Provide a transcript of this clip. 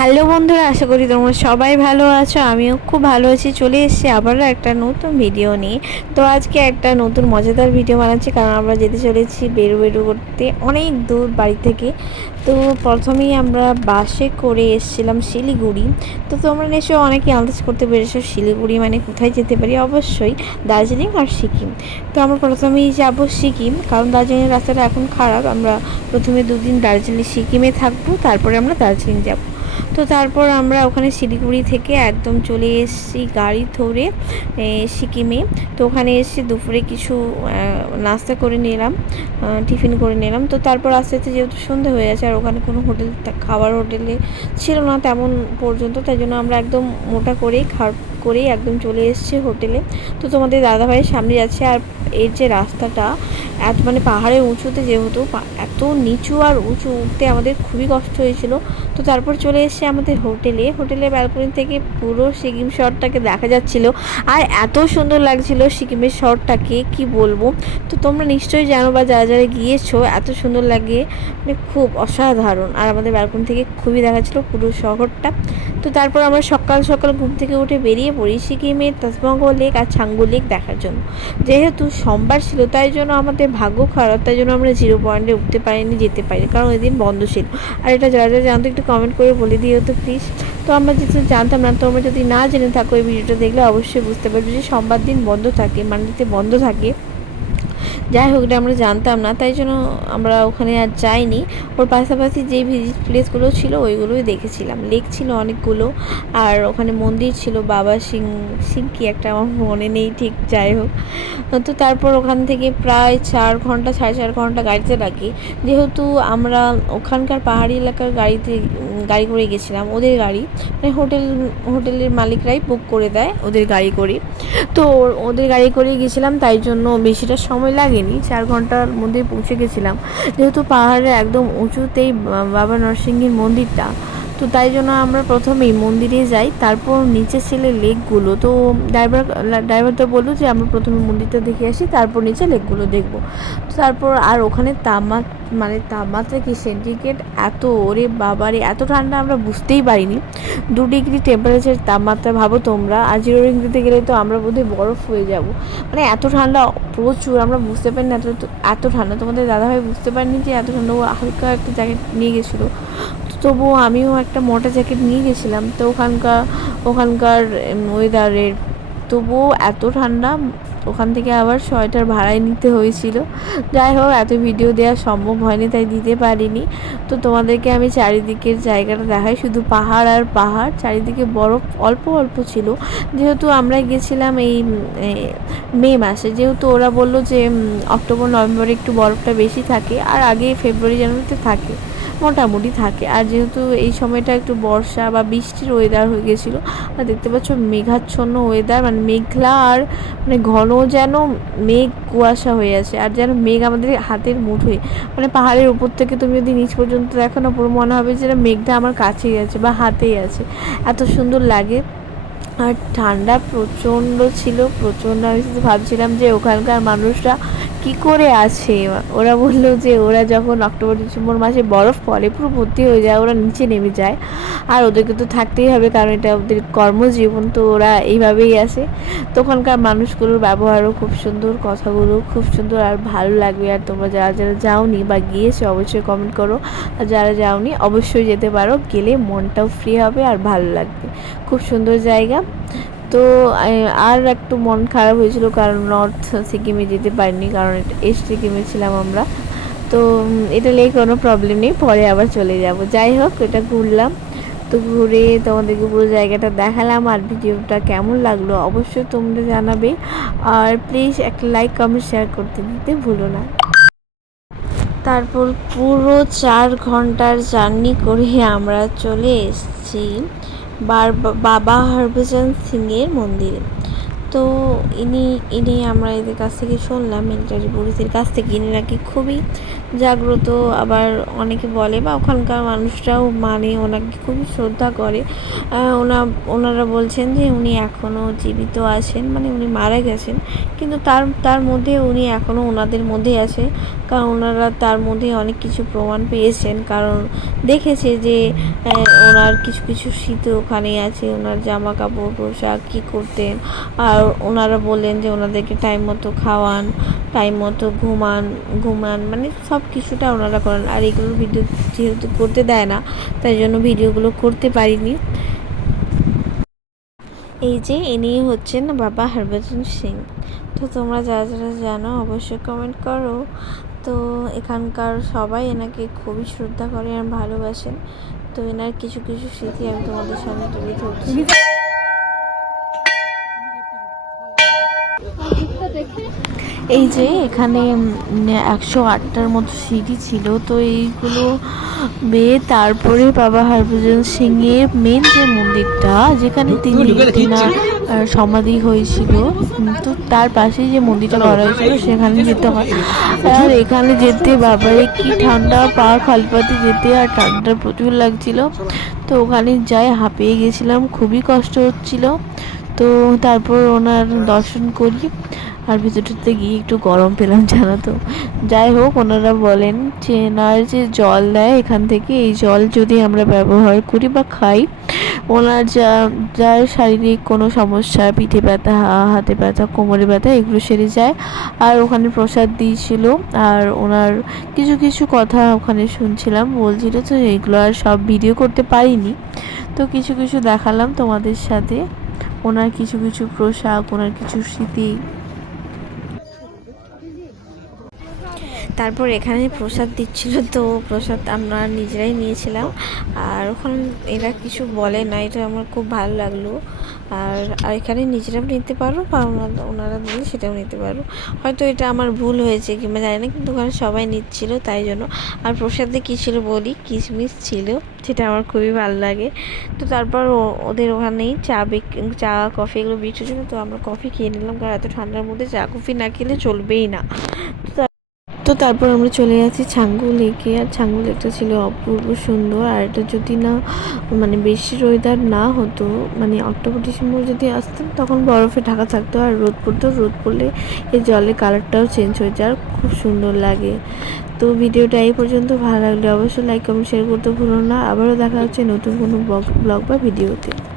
Hello বন্ধুরা, আশা করি তোমরা সবাই ভালো আছো, আমিও খুব ভালো আছি। চলে এসেছি আবারও একটা নতুন ভিডিও নিয়ে। তো আজকে একটা নতুন মজাদার ভিডিও বানাচ্ছি, কারণ আমরা যেতে চলেছি বেরো বেরো করতে অনেক দূর বাড়ি থেকে। তো প্রথমেই আমরা বাসে করে এসেছিলাম শিলিগুড়ি। তো তোমরা নিশ্চয়ই অনেকে আন্দাজ করতে পেরেছ শিলিগুড়ি মানে কোথায় যেতে পারি? অবশ্যই দার্জিলিং আর সিকিম। তো আমরা প্রথমেই যাব সিকিম, কারণ দার্জিলিংয়ের রাস্তাটা এখন খারাপ। আমরা প্রথমে দুদিন দার্জিলিং, সিকিমে থাকব, তারপরে আমরা দার্জিলিং যাব। তো তারপর আমরা ওখানে শিলিগুড়ি থেকে একদম চলে এসেছি গাড়ি ধরে সিকিমে। তো ওখানে এসে দুপুরে কিছু নাস্তা করে নিলাম টিফিন করে নিলাম। তো তারপর আস্তে আস্তে যেহেতু সন্ধে হয়ে গেছে আর ওখানে কোনো হোটেল খাবার হোটেলে ছিল না তেমন পর্যন্ত, তাই জন্য আমরা একদম মোটা করেই খাওয়ার করেই একদম চলে এসেছি হোটেলে। তো তোমাদের দাদাভাইয়ের সামনে যাচ্ছে আর এর যে রাস্তাটা, এত মানে পাহাড়ে উঁচুতে যেহেতু এত নিচু আর উঁচু, উঠতে আমাদের খুবই কষ্ট হয়েছিল। তো তারপর চলে এসেছি আমাদের হোটেলে, হোটেলের ব্যালকনি থেকে পুরো সিকিম শহরটাকে দেখা যাচ্ছিল। আর এত সুন্দর লাগছিল সিকিমের শহরটাকে, কি বলব? তো তোমরা নিশ্চয়ই জানো বা যারা যারা গিয়েছো, এত সুন্দর লাগে। মানে খুব অসাধারণ। আর আমাদের ব্যালকনি থেকে খুবই দেখাচ্ছিল পুরো শহরটা। তো তারপর আমরা সকাল সকাল ঘুম থেকে উঠে বেরিয়ে পড়ি সিকিমের তাজমহল লেক আর ছাঙ্গু লেক দেখার জন্য। যেহেতু সোমবার ছিল, তাই জন্য আমাদের ভাগ্য খারাপ, তাই জন্য আমরা জিরো পয়েন্টে উঠতে পারিনি, যেতে পারিনি, কারণ ওই দিন বন্ধ ছিল। আর এটা যারা যারা জানতো একটু কমেন্ট করে বলে দিও তো প্লিজ তো আমরা যেহেতু জানতাম না, তোমরা যদি না জেনে থাকো এই ভিডিওটা দেখলে অবশ্যই বুঝতে পারবে যে সোমবার দিন বন্ধ থাকে মানডেতে বন্ধ থাকে। যাই হোক, এটা আমরা জানতাম না, তাই জন্য আমরা ওখানে আর যাইনি। ওর পাশাপাশি যে ভিজিট প্লেসগুলো ছিল, ওইগুলোই দেখেছিলাম। লেক ছিল অনেকগুলো, আর ওখানে মন্দির ছিল, বাবা সিং সিং কি একটা আমার মনে নেই ঠিক, যাই হোক। তো তারপর ওখান থেকে প্রায় চার ঘণ্টা, সাড়ে চার ঘণ্টা গাড়িতে লাগে। যেহেতু আমরা ওখানকার পাহাড়ি এলাকার গাড়িতে গাড়ি করে গেছিলাম, ওদের গাড়ি। মানে হোটেল, হোটেলের মালিকরাই বুক করে দেয় ওদের গাড়ি করে তো ওদের গাড়ি করে গেছিলাম, তাই জন্য বেশিটা সময় লাগেনি চার ঘণ্টার মধ্যে পৌঁছে গেছিলাম। যেহেতু পাহাড়ে একদম উঁচুতেই বাবা নরসিংহের মন্দিরটা তো তাই জন্য আমরা প্রথমেই মন্দিরে যাই। তারপর নিচে ছিল লেকগুলো। তো ড্রাইভার ড্রাইভার তো বলল যে, আমরা প্রথমে মন্দিরটা দেখে আসি, তারপর নিচে লেকগুলো দেখব। তারপর আর ওখানে তাপমাত্রা মানে তাপমাত্রা কি সেন্টিগ্রেড? এত ওরে বাবারে, এত ঠান্ডা আমরা বুঝতেই পারিনি। দু ডিগ্রি টেম্পারেচার তাপমাত্রা ভাবো তোমরা, আর জিরো ডিগ্রিতে গেলে তো আমরা বোধহয় বরফ হয়ে যাব। মানে এত ঠান্ডা, প্রচুর, আমরা বুঝতে পারি না, এত এত ঠান্ডা। তোমাদের দাদাভাই বুঝতে পারিনি যে, এত ঠান্ডা হালকা একটা জ্যাকেট নিয়ে গেছিল। তবুও আমিও একটা মোটা জ্যাকেট নিয়ে গেছিলাম। তো ওখানকার ওখানকার ওয়েদারের তবুও এত ঠান্ডা, ওখান থেকে আবার সোয়েটার ভাড়ায় নিতে হয়েছিল। যাই হোক, এত ভিডিও দেওয়া সম্ভব হয়নি, তাই দিতে পারিনি। তো তোমাদেরকে আমি চারিদিকের জায়গাটা দেখাই, শুধু পাহাড় আর পাহাড়। চারিদিকে বরফ অল্প অল্প ছিল। যেহেতু আমরা গেছিলাম এই মে মাসে, যেহেতু ওরা বলল যে অক্টোবর, নভেম্বরে একটু বরফটা বেশি থাকে, আর আগে ফেব্রুয়ারি, জানুয়ারিতে থাকে। মোটামুটি থাকে। আর যেহেতু এই সময়টা একটু বর্ষা বা বৃষ্টির ওয়েদার হয়ে গেছিল, আর দেখতে পাচ্ছ মেঘাচ্ছন্ন ওয়েদার মানে মেঘলা আর মানে ঘন যেন মেঘ কুয়াশা হয়ে আছে। আর যেন মেঘ আমাদের হাতের মুঠোয়। মানে পাহাড়ের উপর থেকে তুমি যদি নিচ পর্যন্ত দেখো না, পুরো মনে হবে যে মেঘটা আমার কাছেই আছে বা হাতেই আছে। এত সুন্দর লাগে। আর ঠান্ডা প্রচণ্ড ছিল, প্রচণ্ড আমি শুধু ভাবছিলাম যে ওখানকার মানুষরা কি করে আছে? ওরা বলল যে ওরা যখন অক্টোবর, ডিসেম্বর মাসে বরফ পড়ে, পুরো ভর্তি হয়ে যায়, ওরা নিচে নেমে যায়। আর ওদেরকে তো থাকতেই হবে, কারণ এটা ওদের কর্মজীবন, তো ওরা এইভাবেই আছে। তো ওখানকার মানুষগুলোর ব্যবহারও খুব সুন্দর, কথাগুলো খুব সুন্দর, আর ভালো লাগবে। আর তোমরা যারা যারা যাওনি বা গিয়েছো, অবশ্যই কমেন্ট করো। আর যারা যাওনি, অবশ্যই যেতে পারো, গেলে মনটাও ফ্রি হবে আর ভালো লাগবে। খুব সুন্দর জায়গা। তো আর একটু মন খারাপ হয়েছিল কারণ নর্থ সিকিমে যেতে পারিনি কারণ এস্ট সিকিমে ছিলাম আমরা। তো এটা নিয়ে কোনো প্রবলেম নেই, পরে আবার চলে যাব। যাই হোক, এটা ঘুরলাম। তো ঘুরে তোমাদেরকে পুরো জায়গাটা দেখালাম আর ভিডিওটা কেমন লাগল অবশ্যই তোমরা জানাবে। আর প্লিজ একটা লাইক কমেন্ট শেয়ার করতে দিতে ভুলো না। তারপর পুরো চার ঘণ্টার জার্নি করে আমরা চলে এসেছি বাবা হরভজন সিংয়ের মন্দিরে। তো ইনি ইনি আমরা এদের কাছ থেকে শুনলাম মিলিটারি পুলিশের কাছ থেকে। ইনি নাকি খুবই জাগ্রত, আবার অনেকে বলে বা ওখানকার মানুষরাও মানে ওনাকে খুবই শ্রদ্ধা করে। ওনা, ওনারা বলছেন যে উনি এখনও জীবিত আছেন মানে উনি মারা গেছেন। কিন্তু তার তার মধ্যে উনি এখনও ওনাদের মধ্যে আছে, কারণ ওনারা তার মধ্যে অনেক কিছু প্রমাণ পেয়েছেন। কারণ দেখেছে যে ওনার কিছু কিছু স্মৃতি ওখানেই আছে, ওনার জামা কাপড় পোশাক, কী করতেন। আর ওনারা বললেন যে ওনাদেরকে টাইম মতো খাওয়ান টাইম মতো ঘুমান ঘুমান মানে সব কিছুটা ওনারা করেন। আর এগুলো ভিডিও যেহেতু করতে দেয় না, তাই জন্য ভিডিওগুলো করতে পারিনি। এই যে ইনি হচ্ছেন বাবা হরভজন সিং। তো তোমরা যারা যারা জানো, অবশ্যই কমেন্ট করো। তো এখানকার সবাই এনাকে খুবই শ্রদ্ধা করে আর ভালোবাসেন। তো এনার কিছু কিছু স্মৃতি আমি তোমাদের সামনে তুলে ধরছি। এই যে এখানে একশো আটটার মতো সিঁড়ি ছিল তো এইগুলো বেয়ে তারপরে বাবা হরভজন সিং এর মেন যে মন্দিরটা যেখানে তিনি সমাধি হয়েছিল তো তার পাশেই যে মন্দিরটা করা হয়েছিল সেখানে যেতে হয়। আর এখানে যেতে বাবারে কি ঠান্ডা পা খালপাতে যেতে আর ঠান্ডা প্রচুর লাগছিল। তো ওখানে যাই হাঁপিয়ে গেছিলাম খুবই কষ্ট হচ্ছিল। তো তারপর ওনার দর্শন করি। আর ভিতরটাতে গিয়ে একটু গরম পেলাম, জানো তো। যাই হোক, ওনারা বলেন যে এনার যে জল দেয় এখান থেকে, এই জল যদি আমরা ব্যবহার করি বা খাই, ওনার যা যার শারীরিক কোনো সমস্যা, পিঠে ব্যথা, হাতে ব্যথা, কোমরে ব্যথা, এগুলো সেরে যায়। আর ওখানে প্রসাদ দিয়েছিল, আর ওনার কিছু কিছু কথা ওখানে শুনছিলাম। বলছিল তো এগুলো আর সব ভিডিও করতে পারিনি। তো কিছু কিছু দেখালাম তোমাদের সাথে। ওনার কিছু কিছু পোশাক ওনার কিছু স্মৃতি। তারপর এখানে প্রসাদ দিচ্ছিল, তো প্রসাদ আমরা নিজেরাই নিয়েছিলাম। আর ওখানে এরা কিছু বলে না, এটা আমার খুব ভালো লাগল। আর এখানে নিজেরাও নিতে পারো বা ওনারা দিলে সেটাও নিতে পারো। হয়তো এটা আমার ভুল হয়েছে কিংবা জানি না, কিন্তু ওখানে সবাই নিচ্ছিল তাই জন্য। আর প্রসাদে কী ছিল বলি? কিশমিশ ছিল, সেটা আমার খুবই ভালো লাগে। তো তারপর ওদের ওখানেই চা চা, কফি এগুলো বিক্রি ছিল তো আমরা কফি খেয়ে নিলাম, কারণ এত ঠান্ডার মধ্যে চা, কফি না খেলে চলবেই না। তো তা- তারপর আমরা চলে যাচ্ছি ছাঙ্গু লেকে। আর ছাঙ্গু লেকটা ছিল অপূর্ব সুন্দর। আর এটা যদি না মানে বেশি ওয়েদার না হতো মানে অক্টোবর, ডিসেম্বর যদি আসতাম তখন বরফে ঢাকা থাকতো। আর রোদ পড়তো, রোদ পড়লে এই জলের কালারটাও চেঞ্জ হয়ে যায়। খুব সুন্দর লাগে। তো ভিডিওটা এই পর্যন্ত। ভালো লাগলে অবশ্যই লাইক কমেন্ট শেয়ার করতে ভুলো না। আবারও দেখা হচ্ছে নতুন কোনো ব্লগ বা ভিডিওতে